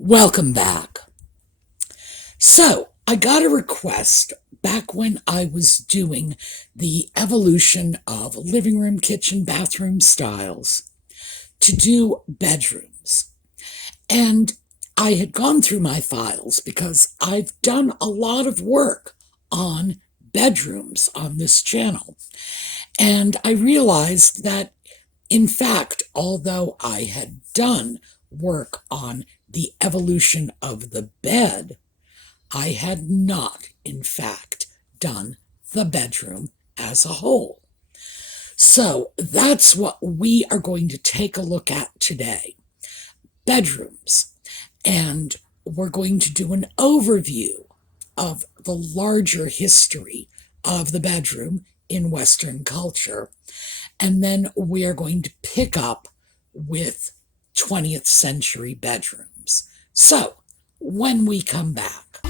Welcome back. So, I got a request back when I was doing the evolution of living room, kitchen, bathroom styles to do bedrooms. And I had gone through my files because I've done a lot of work on bedrooms on this channel. And I realized that, in fact, although I had done work on the evolution of the bed, I had not, in fact, done the bedroom as a whole. So that's what we are going to take a look at today. Bedrooms. And we're going to do an overview of the larger history of the bedroom in Western culture. And then we are going to pick up with 20th century bedrooms. So, when we come back.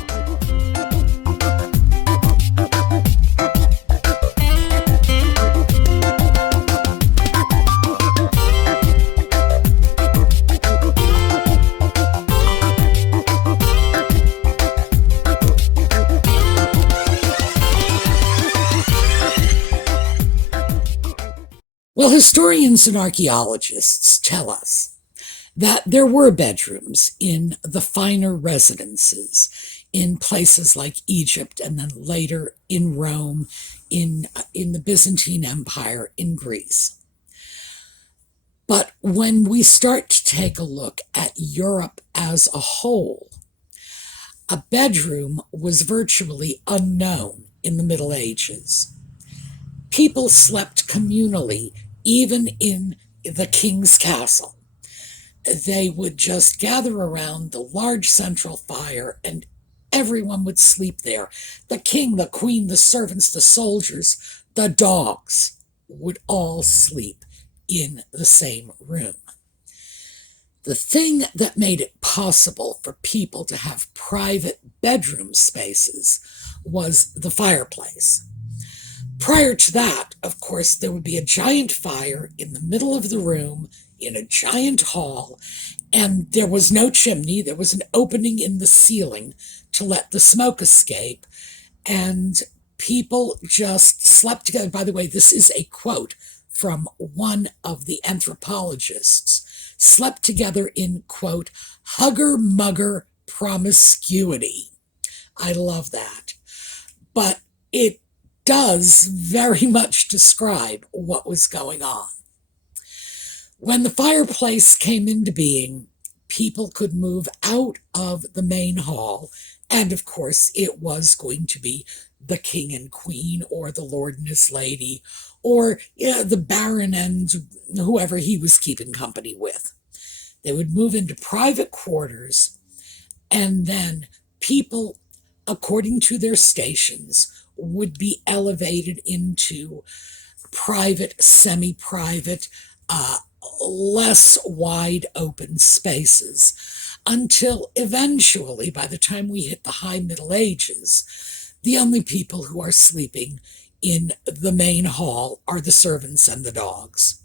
Well, historians and archaeologists tell us that there were bedrooms in the finer residences in places like Egypt and then later in Rome, in the Byzantine Empire, in Greece. But when we start to take a look at Europe as a whole, a bedroom was virtually unknown in the Middle Ages. People slept communally, even in the king's castle. They would just gather around the large central fire and everyone would sleep there. The king, the queen, the servants, the soldiers, the dogs would all sleep in the same room. The thing that made it possible for people to have private bedroom spaces was the fireplace. Prior to that, of course, there would be a giant fire in the middle of the room in a giant hall, and there was no chimney. There was an opening in the ceiling to let the smoke escape, and people just slept together. By the way, this is a quote from one of the anthropologists, slept together in, quote, hugger-mugger promiscuity. I love that. But it does very much describe what was going on. When the fireplace came into being, people could move out of the main hall, and of course it was going to be the king and queen, or the lord and his lady, or the baron and whoever he was keeping company with. They would move into private quarters, and then people, according to their stations, would be elevated into private, semi-private, less wide open spaces, until eventually, by the time we hit the high Middle Ages, the only people who are sleeping in the main hall are the servants and the dogs.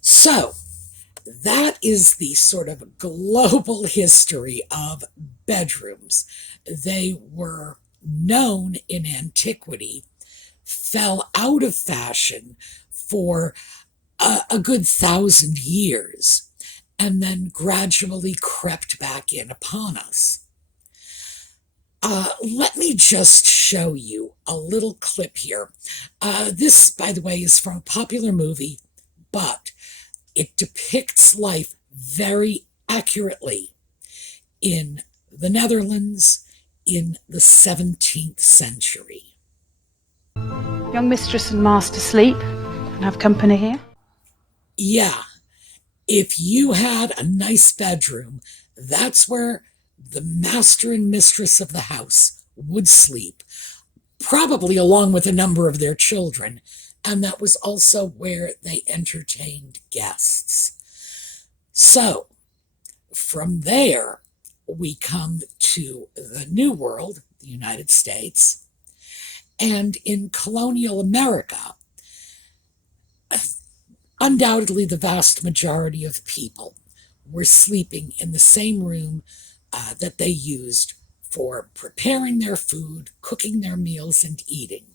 So, that is the sort of global history of bedrooms. They were known in antiquity, fell out of fashion for a good 1,000 years, and then gradually crept back in upon us. Let me just show you a little clip here. This, by the way, is from a popular movie, but it depicts life very accurately in the Netherlands in the 17th century. Young mistress and master sleep and have company here? Yeah, if you had a nice bedroom, that's where the master and mistress of the house would sleep, probably along with a number of their children, and that was also where they entertained guests. So, from there, we come to the New World, the United States, and in colonial America, undoubtedly the vast majority of people were sleeping in the same room that they used for preparing their food, cooking their meals, and eating.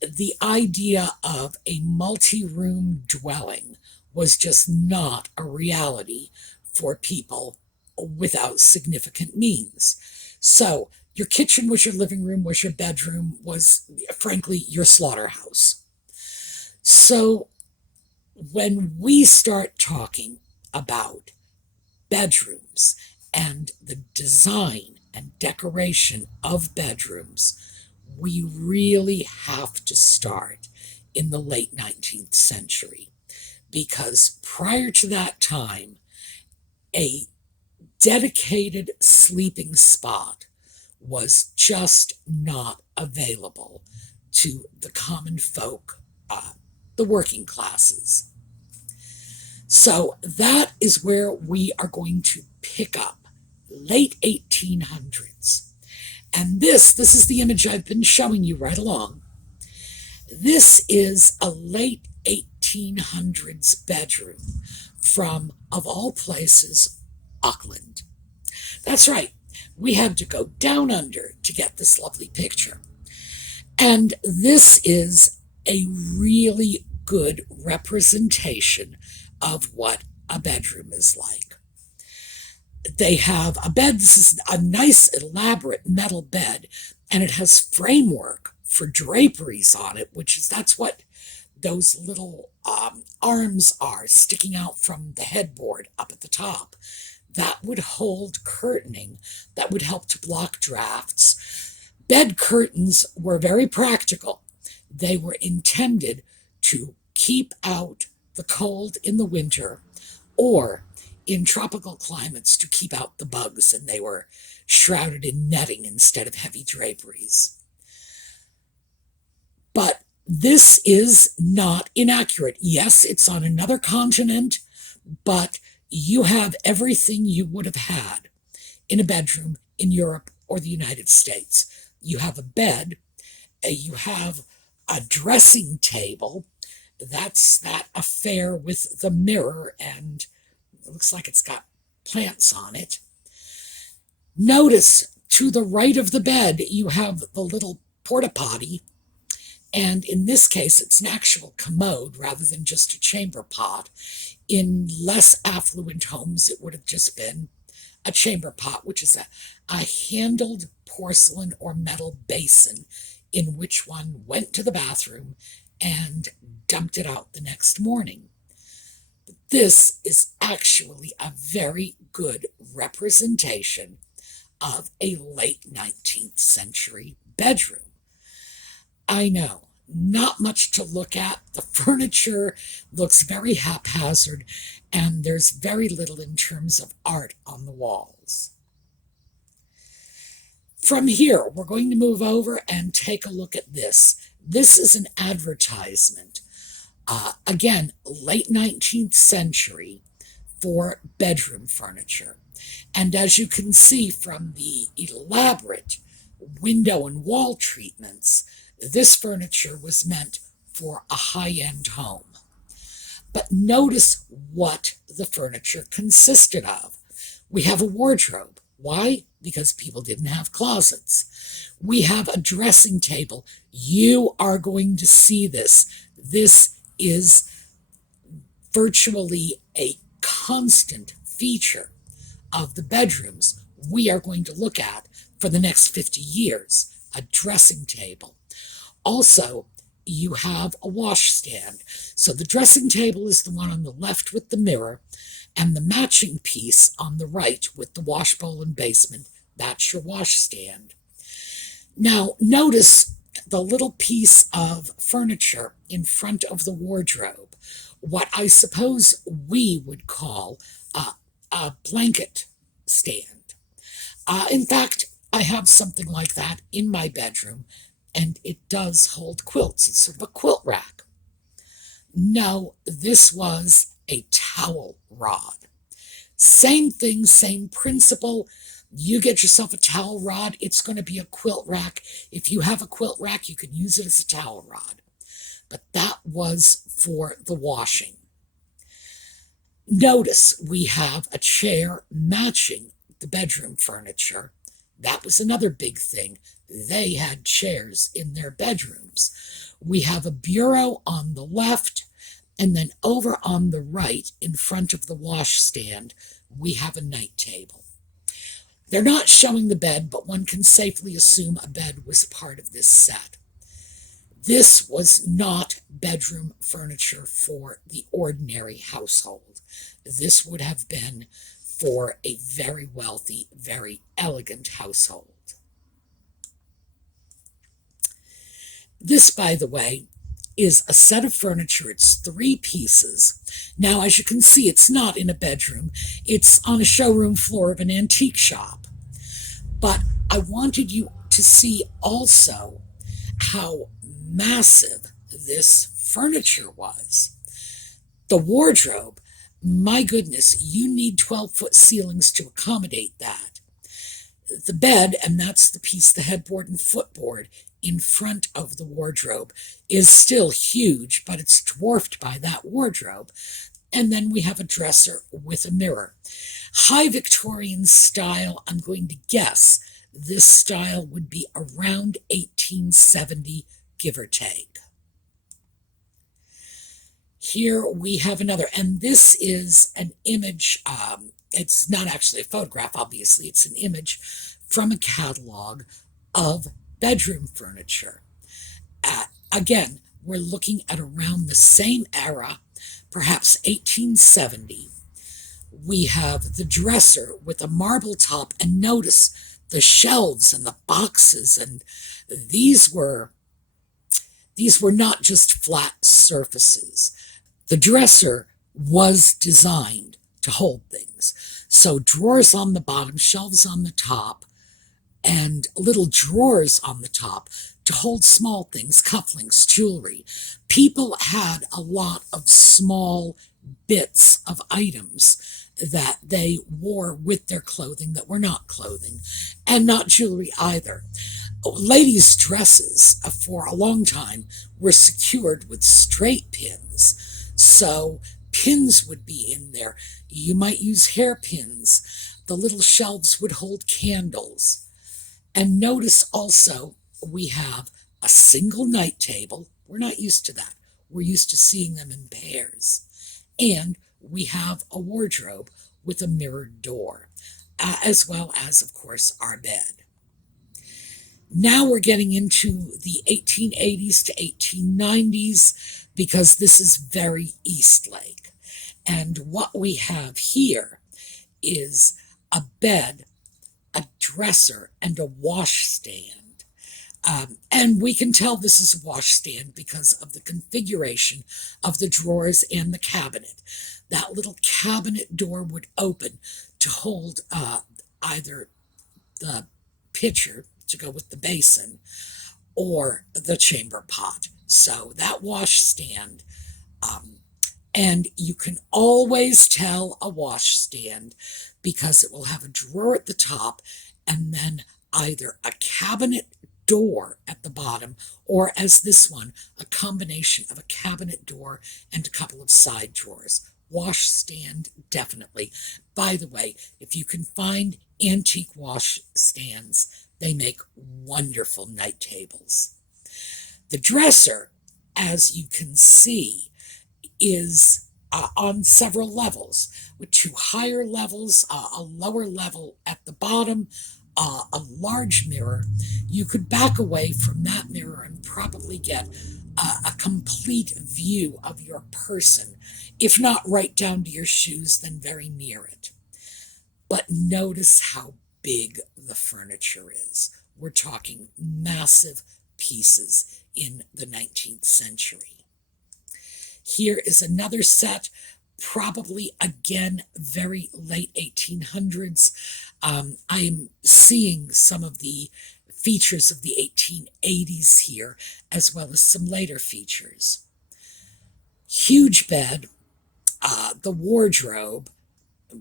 The idea of a multi-room dwelling was just not a reality for people without significant means. So your kitchen was your living room, was your bedroom, was frankly your slaughterhouse. So when we start talking about bedrooms and the design and decoration of bedrooms, we really have to start in the late 19th century, because prior to that time, a dedicated sleeping spot was just not available to the common folk, the working classes. So that is where we are going to pick up, late 1800s. And this is the image I've been showing you right along. This is a late 1800s bedroom from, of all places, Auckland. That's right, we had to go down under to get this lovely picture. And this is a really good representation of what a bedroom is like. They have a bed. This is a nice, elaborate metal bed, and it has framework for draperies on it, that's what those little arms are sticking out from the headboard up at the top. That would hold curtaining that would help to block drafts. Bed curtains were very practical. They were intended to keep out the cold in the winter, or in tropical climates to keep out the bugs, and they were shrouded in netting instead of heavy draperies. But this is not inaccurate. Yes, it's on another continent, but you have everything you would have had in a bedroom in Europe or the United States. You have a bed, you have a dressing table. That's that affair with the mirror, and it looks like it's got plants on it. Notice to the right of the bed, you have the little porta potty. And in this case, it's an actual commode rather than just a chamber pot. In less affluent homes, it would have just been a chamber pot, which is a handled porcelain or metal basin in which one went to the bathroom and dumped it out the next morning. This is actually a very good representation of a late 19th century bedroom. I know, not much to look at. The furniture looks very haphazard, and there's very little in terms of art on the walls. From here, we're going to move over and take a look at this. This is an advertisement. Again, late 19th century for bedroom furniture. And as you can see from the elaborate window and wall treatments, this furniture was meant for a high-end home. But notice what the furniture consisted of. We have a wardrobe. Why? Because people didn't have closets. We have a dressing table. You are going to see this. This is virtually a constant feature of the bedrooms we are going to look at for the next 50 years, a dressing table. Also, you have a washstand. So the dressing table is the one on the left with the mirror, and the matching piece on the right with the wash bowl and basement, that's your washstand. Now, notice the little piece of furniture in front of the wardrobe, what I suppose we would call a blanket stand. In fact, I have something like that in my bedroom, and it does hold quilts. It's sort of a quilt rack. No, this was a towel rod. Same thing, same principle. You get yourself a towel rod, it's going to be a quilt rack. If you have a quilt rack, you can use it as a towel rod. But that was for the washing. Notice we have a chair matching the bedroom furniture. That was another big thing. They had chairs in their bedrooms. We have a bureau on the left, and then over on the right, in front of the washstand, we have a night table. They're not showing the bed, but one can safely assume a bed was part of this set. This was not bedroom furniture for the ordinary household. This would have been for a very wealthy, very elegant household. This, by the way, is a set of furniture. It's 3 pieces. Now, as you can see, it's not in a bedroom. It's on a showroom floor of an antique shop. But I wanted you to see also how massive this furniture was. The wardrobe, my goodness, you need 12-foot ceilings to accommodate that. The bed, and that's the piece, the headboard and footboard, in front of the wardrobe is still huge, but it's dwarfed by that wardrobe. And then we have a dresser with a mirror. High Victorian style, I'm going to guess this style would be around 1870, give or take. Here we have another, and this is an image. It's not actually a photograph, obviously. It's an image from a catalog of bedroom furniture. Again, we're looking at around the same era, perhaps 1870. We have the dresser with a marble top, and notice the shelves and the boxes, and these were not just flat surfaces. The dresser was designed to hold things. So drawers on the bottom, shelves on the top, and little drawers on the top to hold small things, cufflinks, jewelry. People had a lot of small bits of items that they wore with their clothing that were not clothing, and not jewelry either. Ladies' dresses for a long time were secured with straight pins, so pins would be in there. You might use hairpins. The little shelves would hold candles. And notice also we have a single night table. We're not used to that. We're used to seeing them in pairs. And we have a wardrobe with a mirrored door, as well as, of course, our bed. Now we're getting into the 1880s to 1890s, because this is very Eastlake. And what we have here is a bed, a dresser, and a washstand. And we can tell this is a washstand because of the configuration of the drawers and the cabinet. That little cabinet door would open to hold either the pitcher to go with the basin or the chamber pot. So that washstand, and you can always tell a washstand because it will have a drawer at the top and then either a cabinet door at the bottom, or as this one, a combination of a cabinet door and a couple of side drawers. Washstand, definitely. By the way, if you can find antique washstands, they make wonderful night tables. The dresser, as you can see, is on several levels, with 2 higher levels, a lower level at the bottom, a large mirror. You could back away from that mirror and probably get a complete view of your person, if not right down to your shoes, then very near it. But notice how big the furniture is. We're talking massive pieces in the 19th century. Here is another set, probably again very late 1800s. I am seeing some of the features of the 1880s here, as well as some later features. Huge bed, the wardrobe,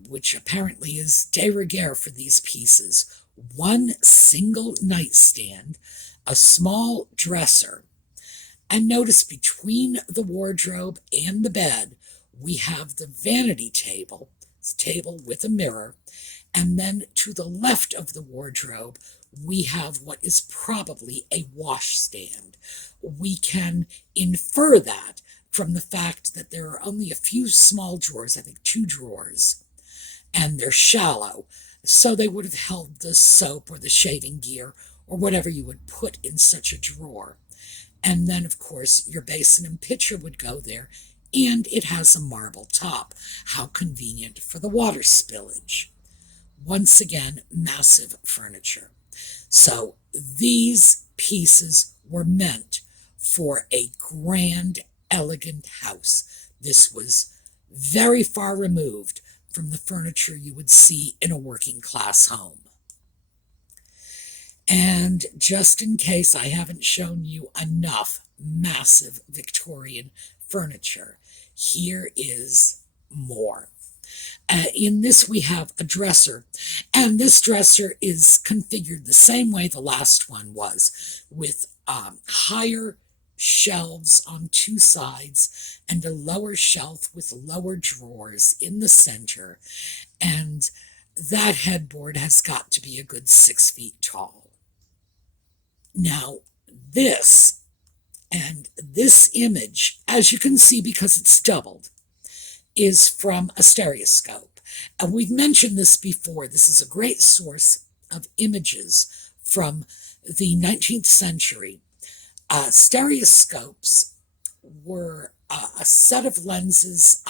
which apparently is de rigueur for these pieces, 1 single nightstand, a small dresser, and notice between the wardrobe and the bed, we have the vanity table. It's a table with a mirror, And then to the left of the wardrobe, we have what is probably a washstand. We can infer that from the fact that there are only a few small drawers, I think 2 drawers, and they're shallow, so they would have held the soap or the shaving gear or whatever you would put in such a drawer. And then, of course, your basin and pitcher would go there, and it has a marble top. How convenient for the water spillage. Once again, massive furniture. So these pieces were meant for a grand, elegant house. This was very far removed from the furniture you would see in a working class home. And just in case I haven't shown you enough massive Victorian furniture, here is more. In this we have a dresser, and this dresser is configured the same way the last one was, with higher shelves on 2 sides and a lower shelf with lower drawers in the center, and that headboard has got to be a good 6 feet tall. Now, this image, as you can see because it's doubled, is from a stereoscope. And we've mentioned this before. This is a great source of images from the 19th century. Stereoscopes were a set of lenses,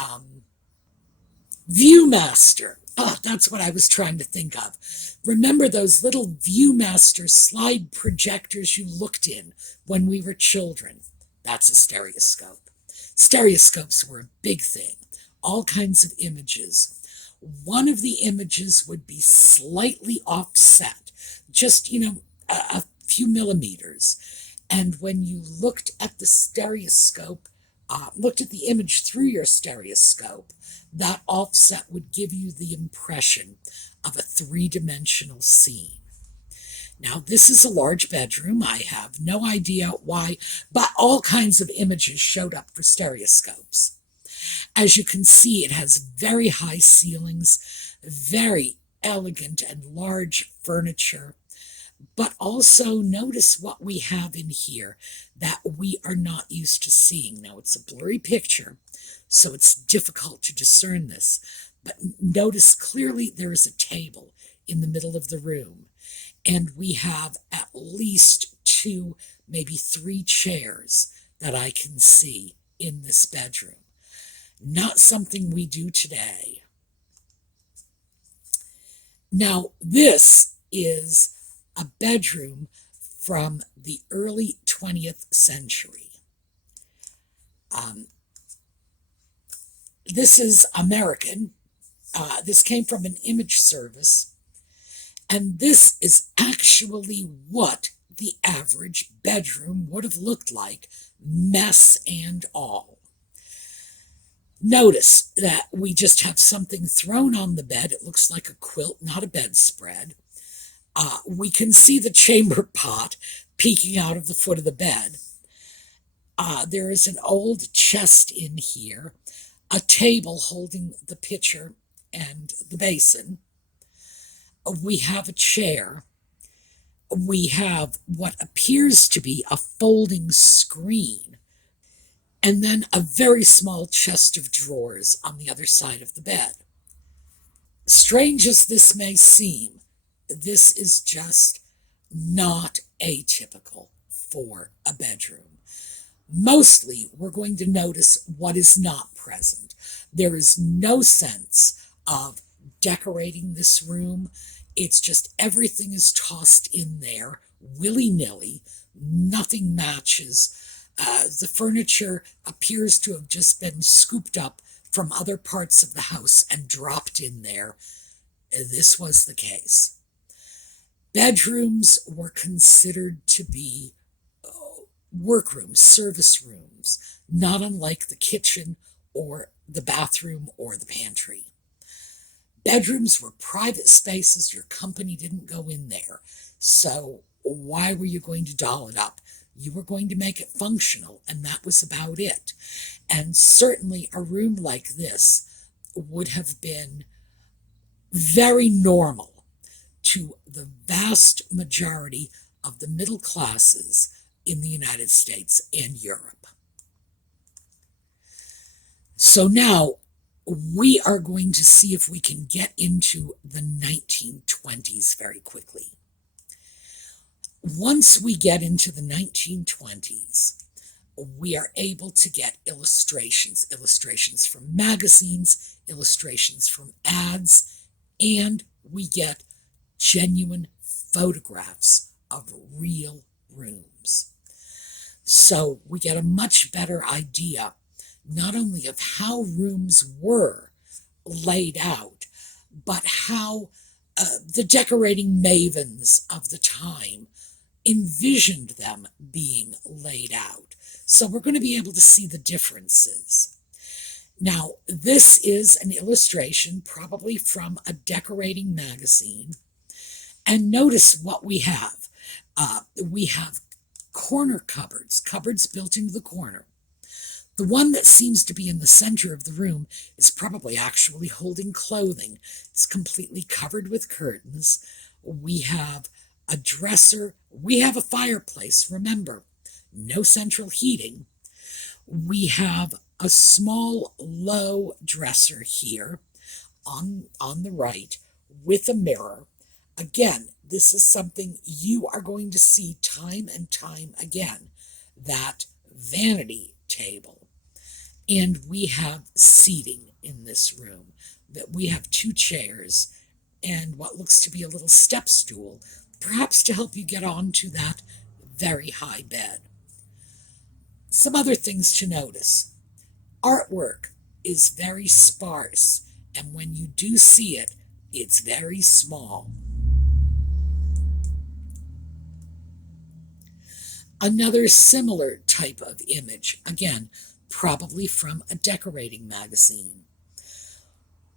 Viewmaster. That's what I was trying to think of. Remember those little Viewmaster slide projectors you looked in when we were children? That's a stereoscope. Stereoscopes were a big thing. All kinds of images. One of the images would be slightly offset, just, a few millimeters. And when you looked at the stereoscope, looked at the image through your stereoscope, that offset would give you the impression of a 3-dimensional scene. Now, this is a large bedroom. I have no idea why, but all kinds of images showed up for stereoscopes. As you can see, it has very high ceilings, very elegant and large furniture, but also notice what we have in here that we are not used to seeing. Now, it's a blurry picture, so it's difficult to discern this, but notice clearly there is a table in the middle of the room, and we have at least 2, maybe 3 chairs that I can see in this bedroom. Not something we do today. Now, this is a bedroom from the early 20th century. This is American. This came from an image service. And this is actually what the average bedroom would have looked like, mess and all. Notice that we just have something thrown on the bed. It looks like a quilt, not a bedspread. We can see the chamber pot peeking out of the foot of the bed. There is an old chest in here, a table holding the pitcher and the basin. We have a chair. We have what appears to be a folding screen, and then a very small chest of drawers on the other side of the bed. Strange as this may seem, this is just not atypical for a bedroom. Mostly, we're going to notice what is not present. There is no sense of decorating this room. It's just everything is tossed in there willy-nilly. Nothing matches. The furniture appears to have just been scooped up from other parts of the house and dropped in there. This was the case. Bedrooms were considered to be workrooms, service rooms, not unlike the kitchen or the bathroom or the pantry. Bedrooms were private spaces. Your company didn't go in there. So why were you going to doll it up? You were going to make it functional, and that was about it. And certainly a room like this would have been very normal to the vast majority of the middle classes in the United States and Europe. So now we are going to see if we can get into the 1920s very quickly. Once we get into the 1920s, we are able to get illustrations from magazines, illustrations from ads, and we get genuine photographs of real rooms. So we get a much better idea not only of how rooms were laid out, but how the decorating mavens of the time envisioned them being laid out. So we're going to be able to see the differences. Now, this is an illustration probably from a decorating magazine. And notice what we have. We have corner cupboards built into the corner. The one that seems to be in the center of the room is probably actually holding clothing. It's completely covered with curtains. We have a dresser. We have a fireplace. Remember, no central heating. We have a small, low dresser here on the right with a mirror. Again, this is something you are going to see time and time again, that vanity table. And we have seating in this room. That we have 2 chairs and what looks to be a little step stool, perhaps to help you get onto that very high bed. Some other things to notice. Artwork is very sparse, and when you do see it, it's very small. Another similar type of image, again, probably from a decorating magazine.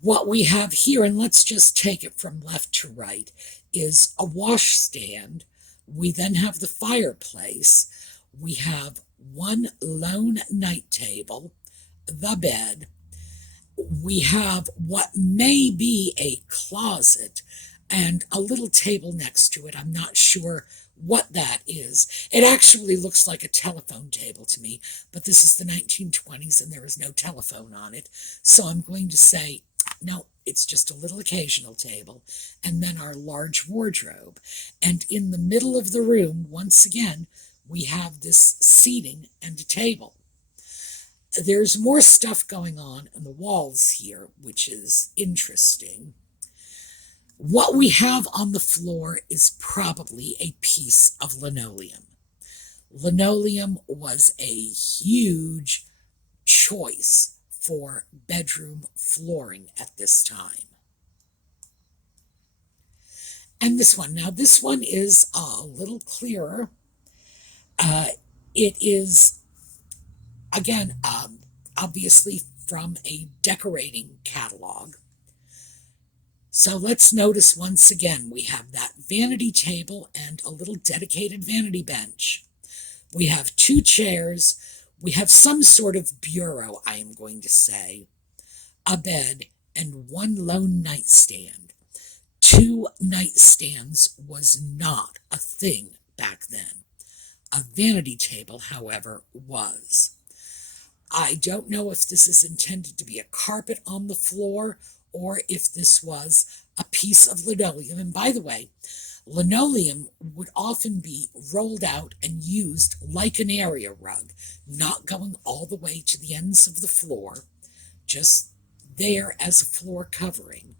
What we have here, and let's just take it from left to right, is a washstand. We then have the fireplace. We have one lone night table, the bed. We have what may be a closet and a little table next to it. I'm not sure what that is. It actually looks like a telephone table to me, but this is the 1920s and there is no telephone on it. So I'm going to say, no, it's just a little occasional table. And then our large wardrobe. And in the middle of the room, once again, we have this seating and a table. There's more stuff going on the walls here, which is interesting. What we have on the floor is probably a piece of linoleum. Linoleum was a huge choice for bedroom flooring at this time. And this one, now this one is a little clearer. It is, again, obviously from a decorating catalog. So let's notice once again, we have that vanity table and a little dedicated vanity bench. We have 2 chairs. We have some sort of bureau, I am going to say, a bed, and 1 lone nightstand. 2 nightstands was not a thing back then. A vanity table, however, was. I don't know if this is intended to be a carpet on the floor or if this was a piece of linoleum. And by the way, linoleum would often be rolled out and used like an area rug, not going all the way to the ends of the floor, just there as a floor covering.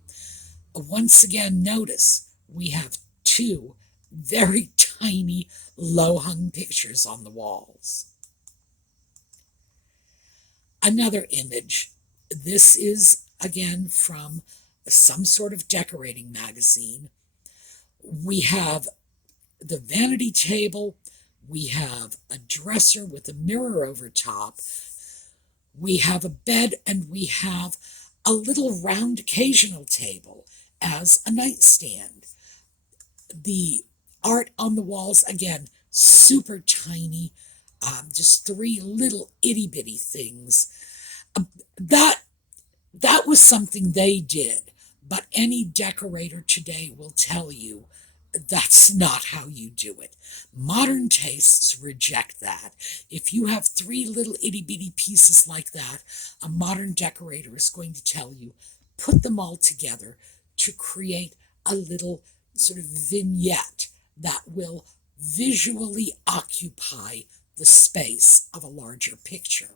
Once again, notice we have 2 very tiny low-hung pictures on the walls. Another image. This is, again, from some sort of decorating magazine. We have the vanity table. We have a dresser with a mirror over top. We have a bed, and we have a little round occasional table as a nightstand. The art on the walls, again, super tiny, just 3 little itty-bitty things. That was something they did But any decorator today will tell you that's not how you do it. Modern tastes reject that. If you have 3 little itty-bitty pieces like that, a modern decorator is going to tell you, put them all together to create a little sort of vignette that will visually occupy the space of a larger picture.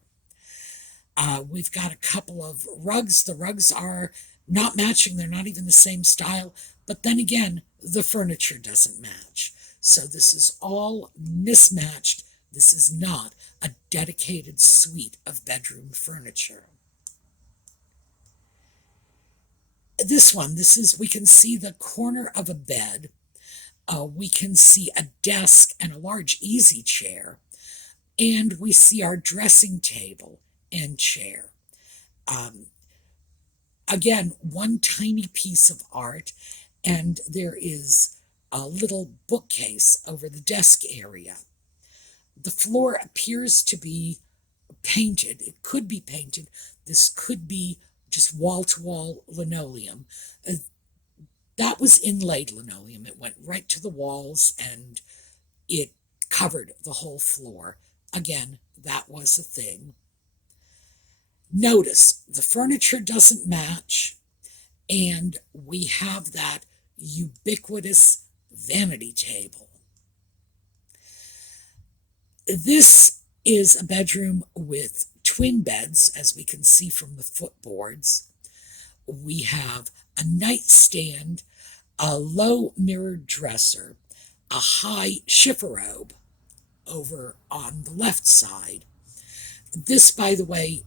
We've got a couple of rugs. The rugs are not matching. They're not even the same style. But then again, the furniture doesn't match. So this is all mismatched. This is not a dedicated suite of bedroom furniture. This one, we can see the corner of a bed. We can see a desk and a large easy chair. And we see our dressing table and chair. Again, one tiny piece of art, and there is a little bookcase over the desk area. The floor appears to be painted. It could be painted. This could be just wall-to-wall linoleum. That was inlaid linoleum. It went right to the walls, and it covered the whole floor. Again, that was a thing. Notice the furniture doesn't match, and we have that ubiquitous vanity table. This is a bedroom with twin beds, as we can see from the footboards. We have a nightstand, a low mirrored dresser, a high chifforobe over on the left side. This, by the way,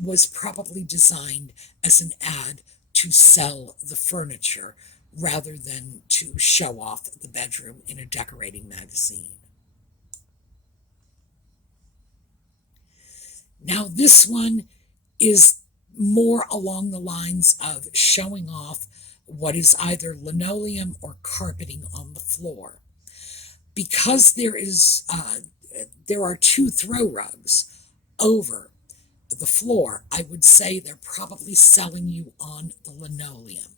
was probably designed as an ad to sell the furniture rather than to show off the bedroom in a decorating magazine. Now this one is more along the lines of showing off what is either linoleum or carpeting on the floor. Because there are 2 throw rugs over the floor, I would say they're probably selling you on the linoleum.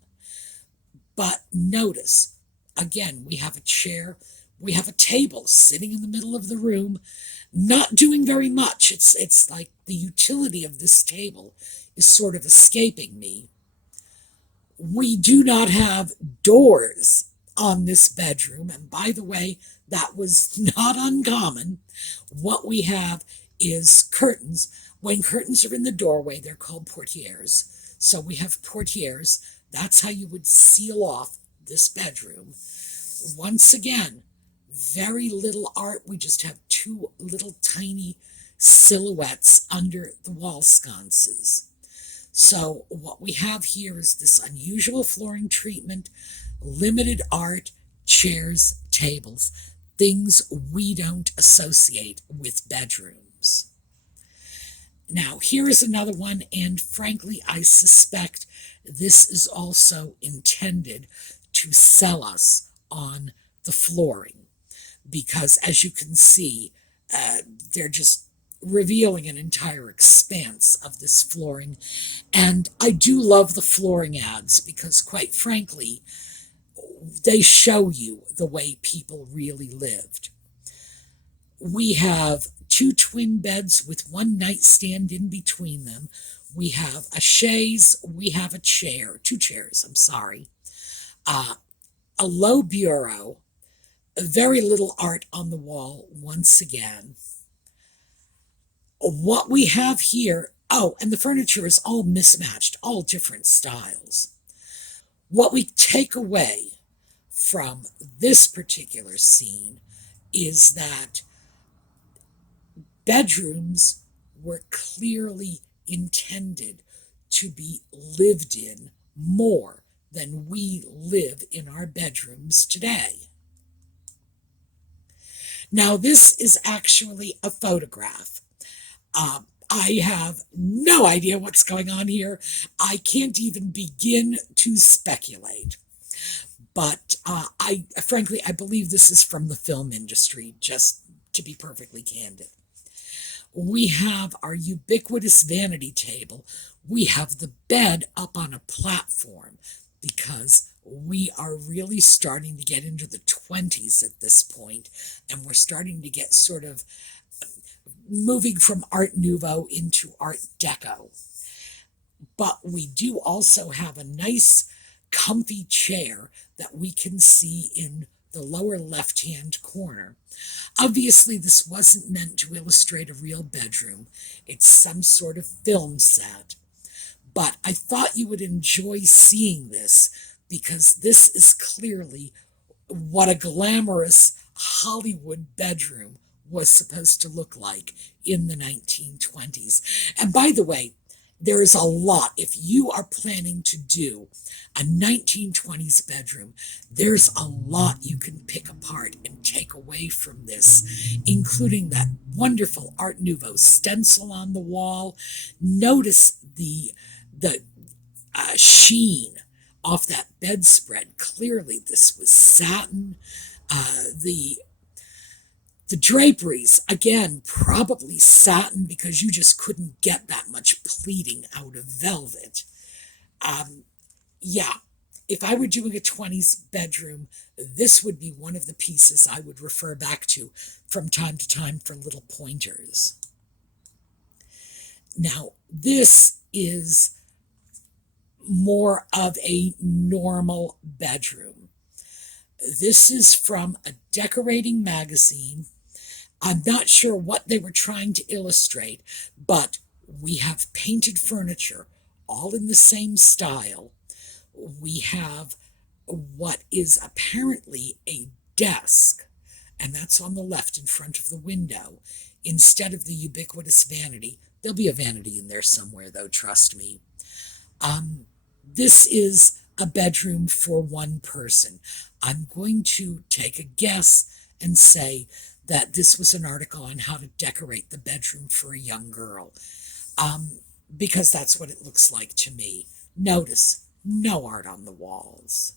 But notice, again, we have a chair, we have a table sitting in the middle of the room, not doing very much. It's like the utility of this table is sort of escaping me. We do not have doors on this bedroom, and by the way, that was not uncommon. What we have is curtains. When curtains are in the doorway, they're called portieres. So we have portieres. That's how you would seal off this bedroom. Once again, very little art. We just have 2 little tiny silhouettes under the wall sconces. So what we have here is this unusual flooring treatment, limited art, chairs, tables, things we don't associate with bedrooms. Now, here is another one, and frankly, I suspect this is also intended to sell us on the flooring, because as you can see, they're just revealing an entire expanse of this flooring. And I do love the flooring ads because, quite frankly, they show you the way people really lived. We have 2 twin beds with 1 nightstand in between them. We have a chaise, we have a chair, 2 chairs, I'm sorry. A low bureau, very little art on the wall once again. What we have here, and the furniture is all mismatched, all different styles. What we take away from this particular scene is that bedrooms were clearly intended to be lived in more than we live in our bedrooms today. Now, this is actually a photograph. I have no idea what's going on here. I can't even begin to speculate. But frankly, I believe this is from the film industry, just to be perfectly candid. We have our ubiquitous vanity table. We have the bed up on a platform. because we are really starting to get into the 20s at this point, and we're starting to get sort of moving from Art Nouveau into Art Deco. But we do also have a nice comfy chair that we can see in the lower left-hand corner. Obviously, this wasn't meant to illustrate a real bedroom. It's some sort of film set. But I thought you would enjoy seeing this because this is clearly what a glamorous Hollywood bedroom was supposed to look like in the 1920s. And by the way, there is a lot. If you are planning to do a 1920s bedroom, there's a lot you can pick apart and take away from this, including that wonderful Art Nouveau stencil on the wall. Notice the sheen off that bedspread. Clearly, this was satin. The draperies, again, probably satin because you just couldn't get that much pleating out of velvet. Yeah, if I were doing a 20s bedroom, this would be one of the pieces I would refer back to from time to time for little pointers. Now, this is more of a normal bedroom. This is from a decorating magazine. I'm not sure what they were trying to illustrate, but we have painted furniture, all in the same style. We have what is apparently a desk, and that's on the left in front of the window, instead of the ubiquitous vanity. There'll be a vanity in there somewhere, though, trust me. This is a bedroom for one person. I'm going to take a guess and say that this was an article on how to decorate the bedroom for a young girl, because that's what it looks like to me. Notice, no art on the walls.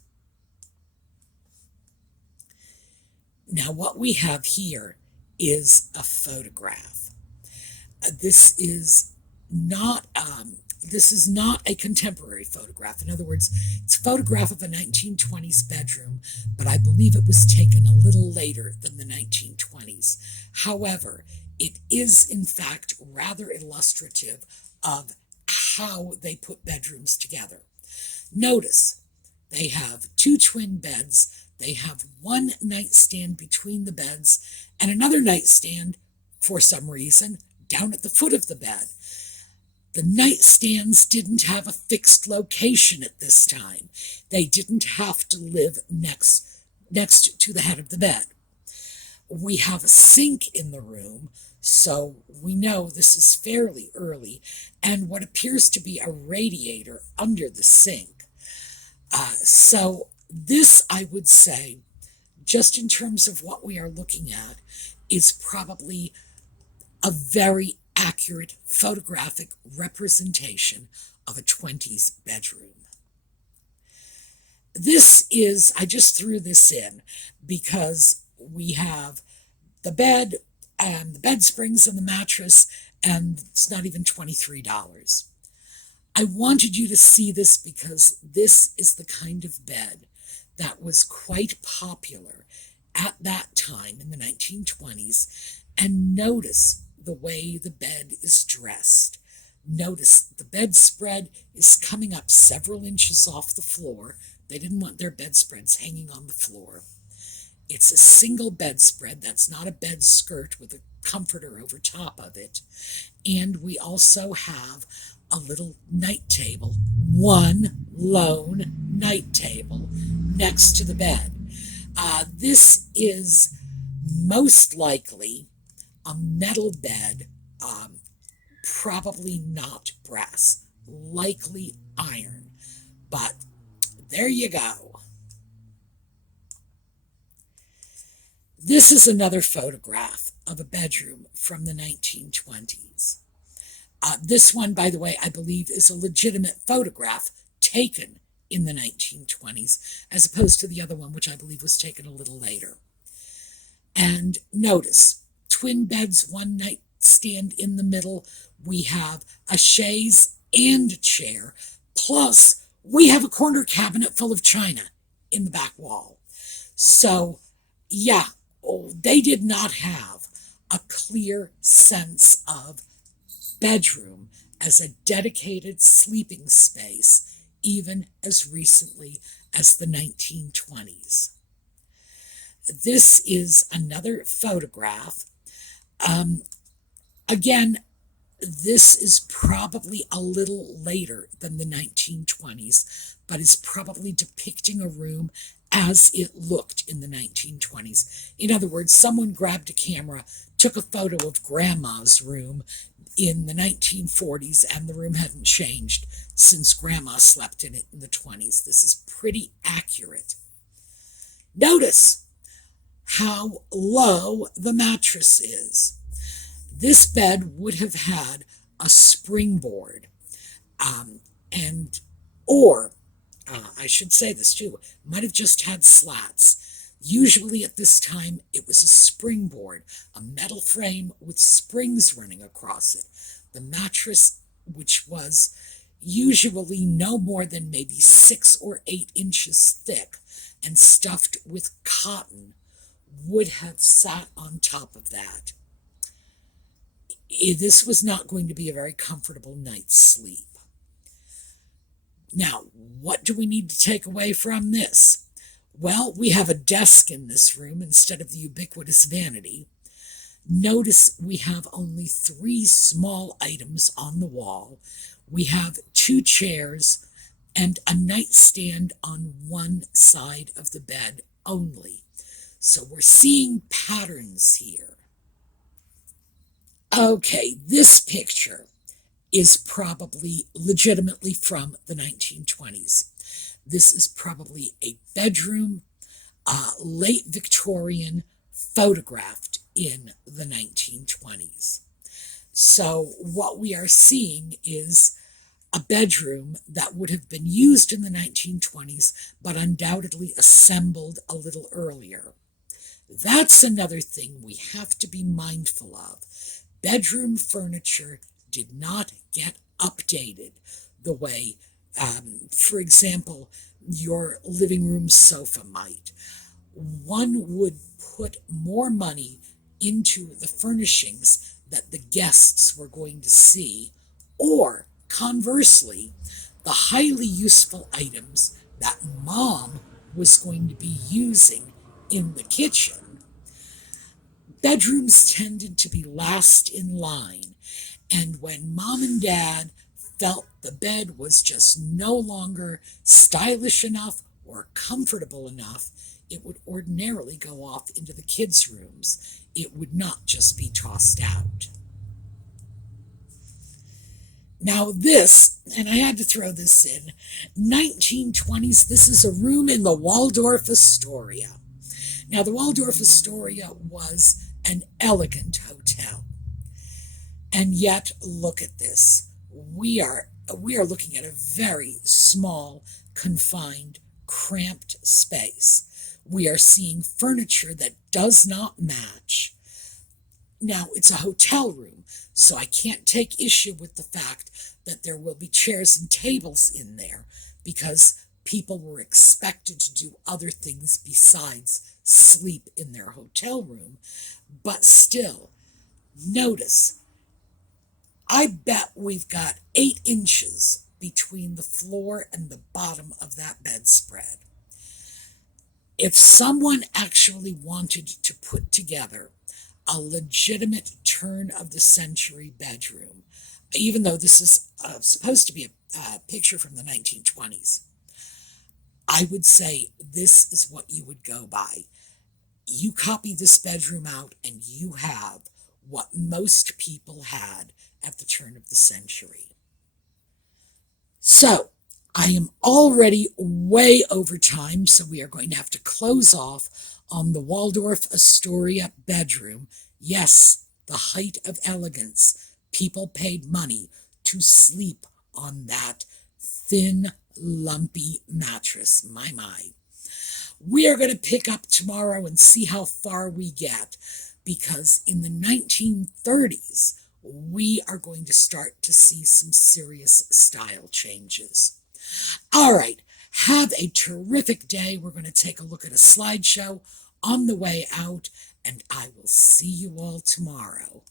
Now, what we have here is a photograph. This is not a contemporary photograph. In other words, it's a photograph of a 1920s bedroom, but I believe it was taken a little later than the 1920s. However, it is, in fact, rather illustrative of how they put bedrooms together. Notice, they have two twin beds, they have one nightstand between the beds, and another nightstand, for some reason, down at the foot of the bed. The nightstands didn't have a fixed location at this time. They didn't have to live next to the head of the bed. We have a sink in the room, so we know this is fairly early, and what appears to be a radiator under the sink. So this, I would say, just in terms of what we are looking at, is probably a very accurate photographic representation of a 20s bedroom. This is, I just threw this in because we have the bed and the bed springs and the mattress, and it's not even $23. I wanted you to see this because this is the kind of bed that was quite popular at that time in the 1920s. And notice the way the bed is dressed. Notice the bedspread is coming up several inches off the floor. They didn't want their bedspreads hanging on the floor. It's a single bedspread. That's not a bed skirt with a comforter over top of it. And we also have a little night table, one lone night table next to the bed. This is most likely a metal bed, probably not brass, likely iron, but there you go. This is another photograph of a bedroom from the 1920s. This one, by the way, I believe is a legitimate photograph taken in the 1920s, as opposed to the other one, which I believe was taken a little later. And notice, twin beds, one nightstand in the middle. We have a chaise and chair, plus We have a corner cabinet full of china in the back wall. So, yeah, they did not have a clear sense of bedroom as a dedicated sleeping space, even as recently as the 1920s. This is another photograph. Again, this is probably a little later than the 1920s, but is probably depicting a room as it looked in the 1920s. In other words, someone grabbed a camera, took a photo of Grandma's room in the 1940s, and the room hadn't changed since Grandma slept in it in the 20s. This is pretty accurate. Notice how low the mattress is. This bed would have had a springboard, I should say this too, might have just had slats. Usually at this time, it was a springboard, a metal frame with springs running across it. The mattress, which was usually no more than maybe 6 or 8 inches thick and stuffed with cotton, would have sat on top of that. This was not going to be a very comfortable night's sleep. Now, what do we need to take away from this? Well, we have a desk in this room instead of the ubiquitous vanity. Notice we have only 3 small items on the wall. We have 2 chairs and a nightstand on one side of the bed only. So we're seeing patterns here. Okay, this picture is probably legitimately from the 1920s. This is probably a bedroom, late Victorian, photographed in the 1920s. So what we are seeing is a bedroom that would have been used in the 1920s, but undoubtedly assembled a little earlier. That's another thing we have to be mindful of. Bedroom furniture did not get updated the way, for example, your living room sofa might. One would put more money into the furnishings that the guests were going to see, or conversely, the highly useful items that Mom was going to be using in the kitchen. Bedrooms tended to be last in line, and when Mom and Dad felt the bed was just no longer stylish enough or comfortable enough, it would ordinarily go off into the kids' rooms. It would not just be tossed out. Now this, and I had to throw this in, 1920s, this is a room in the Waldorf Astoria. Now the Waldorf Astoria was an elegant hotel. And yet, look at this. We are looking at a very small, confined, cramped space. We are seeing furniture that does not match. Now, it's a hotel room, so I can't take issue with the fact that there will be chairs and tables in there, because people were expected to do other things besides sleep in their hotel room. But still, notice, I bet we've got 8 inches between the floor and the bottom of that bedspread. If someone actually wanted to put together a legitimate turn-of-the-century bedroom, even though this is supposed to be a picture from the 1920s, I would say this is what you would go by. You copy this bedroom out and you have what most people had at the turn of the century. So, I am already way over time, so we are going to have to close off on the Waldorf Astoria bedroom. Yes, the height of elegance. People paid money to sleep on that thin, lumpy mattress. My. We are going to pick up tomorrow and see how far we get, because in the 1930s, we are going to start to see some serious style changes. All right. Have a terrific day. We're going to take a look at a slideshow on the way out, and I will see you all tomorrow.